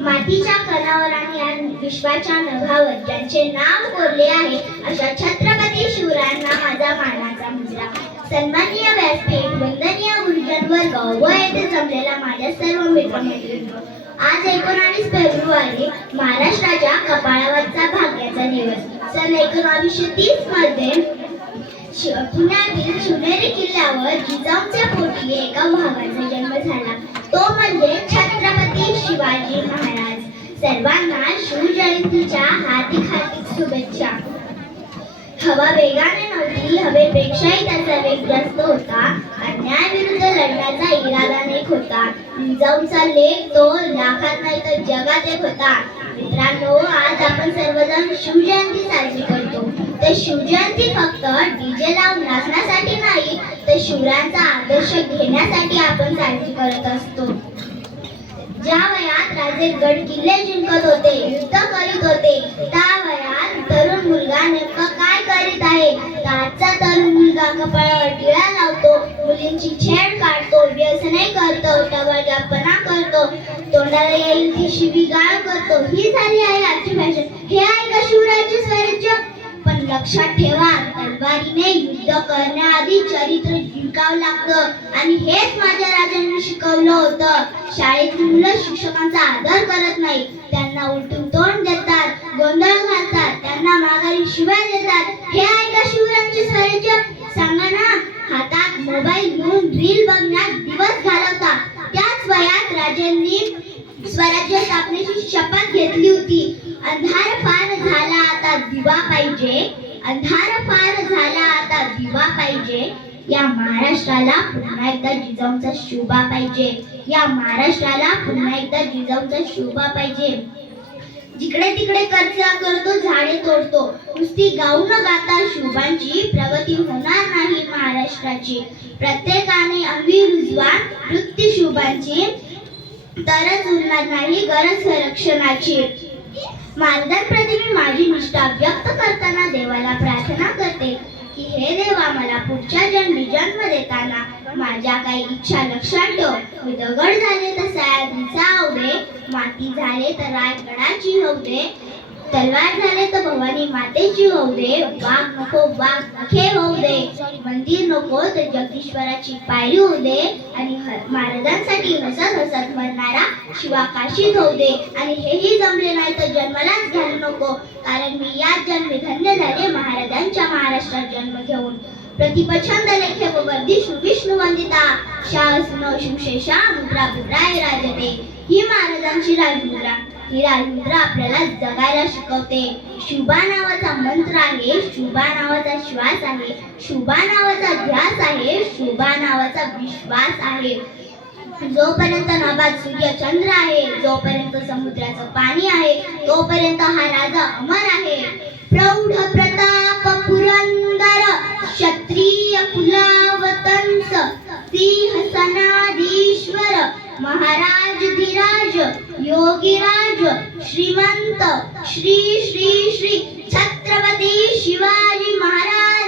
मातीच्या कणावर आणि विश्वाच्या नभावर ज्यांचे नाव कोरले आहे अशा छत्रपती शिवरायांना माझा मानाचा मुजरा. सन्माननीय व्यासपीठ, वंदनीय गुरुजन वर्ग व येथे जमलेला माझ्या सर्व मित्रमैत्रिणी, आज 19 फेब्रुवारी महाराष्ट्राच्या कपाळावरचा भाग्याचा दिवस. सन 1930 मध्ये पुण्यातील शिवनेरी किल्ल्यावर जिजाऊंच्या पोटी एका वाघाचा जन्म झाला, तो म्हणजे छत्रपती शिवाजी महाराज. सर्वांना शिवजयंतीच्या हार्दिक शुभेच्छा. हवा वेगाने नव्हती, हवेपेक्षाही त्याचा वेग जास्त होता. अन्यायाविरुद्ध लढण्याचा इरादा नेक होता. जिजाऊंचा लेख तो लाखात नाही तर जगात एक होता. मित्रांनो, आज आपण सर्वजण शिवजयंती साजरी करतो. तर शिवजयंती फक्त डीजे लावून नाचण्यासाठी नाही, तर शिवरायांचा आदर्श घेण्यासाठी आपण साजरी करत असतो. ज्या वयात राजे गड किल्ले जिंकत होते, युद्ध करीत होते, त्या वयात तरुण मुलगा नेमका काय करीत आहे? आजचा तरुण मुलगा कपाळावर टिळा लावतो, मुलींची छेड काढतो, व्यसने करतो, टवाळपणा करतो, तोंडाला येईल ती शिवीगाळ करतो. ही झाली आहे आजची फॅशन. हे आहे का शिवरायांचे स्वराज्य? पण लक्षात ठेवा, तलवारीने युद्ध करण्याआधी चरित्र जिंकावं लागतं. आणि हेच माझ्या राजांनी शिकवलं होतं. शाळेतील मुलं शिक्षकांचा आदर करत नाही, त्यांना उलटून तोंड देतात, गोंधळ घालतात, त्यांना माघारी शिव्या देतात. हे आहे का शिवरायांचे स्वराज्य? सांगा ना. हातात मोबाईल घेऊन रील बघण्यात दिवस घालवता. त्याच वयात राजांनी स्वराज्य स्थापनेची शपथ घेतली होती. अंधार फार झाला आता दिवा पाहिजे, अंधार फार झाला आता दिवा पाहिजे. या महाराष्ट्राला पुन्हा एकदा जिजाऊंचा शोभा पाहिजे. या महाराष्ट्राला पुन्हा एकदा जिजाऊंचा शोभा पाहिजे. जिकडे तिकडे कचरा करतो, झाडे तोडतो, नुसती गाऊन गाता शोभांची प्रगती होणार नाही महाराष्ट्राची. प्रत्येकाने अंगी रुजवा नृत्य शोभांची, तरच उरणार नाही गरज संरक्षणाची. महाराजांप्रती मी माझी निष्ठा व्यक्त करताना देवाला प्रार्थना करते की हे देवा, मला पुढच्या जन्मी जन्म देताना माझ्या काही इच्छा लक्षात ठेव. मी दगड झाले तर सह्याद्रीचा होऊ दे, माती झाले तर रायगडाची होऊ दे, तलवार झाले तर भवानी मातेची होऊ दे, वाघ नको वाघ नखे होऊ दे, मंदिर नको तर जगदीश्वराची पायरी होऊ दे, आणि महाराजांसाठी हसत हसत मरणारा शिवा काशीत होऊ दे. आणि हेही जमले नाही तर जन्मालाच घालू नको, कारण मी याच जन्मी धन्य झाले महाराजांच्या महाराष्ट्रात जन्म घेऊन. प्रतिपछंद लेखे व वर्धिष्णु विष्णू वंदिता, शासनो शिवशेषा मुद्रा पुत्राय राजते. ही महाराजांची राजमुद्रा. ही राजमुद्रा आपल्याला जगायला शिकवते. शुभा नावाचा मंत्र आहे, शुभा नावाचा श्वास आहे, शुभा नावाचा ध्यास आहे, शुभा नावाचा विश्वास आहे. जोपर्यंत नभात सूर्य चंद्र आहे, जोपर्यंत समुद्राचं पाणी आहे, तोपर्यंत हा राजा अमर आहे. प्रौढ प्रताप पुरंदर, क्षत्रिय कुलावतंस, सिंहासनाधीश्वर, महाराज धीराज, योगीराज, श्रीमंत, श्री श्री श्री छत्रपती शिवाजी महाराज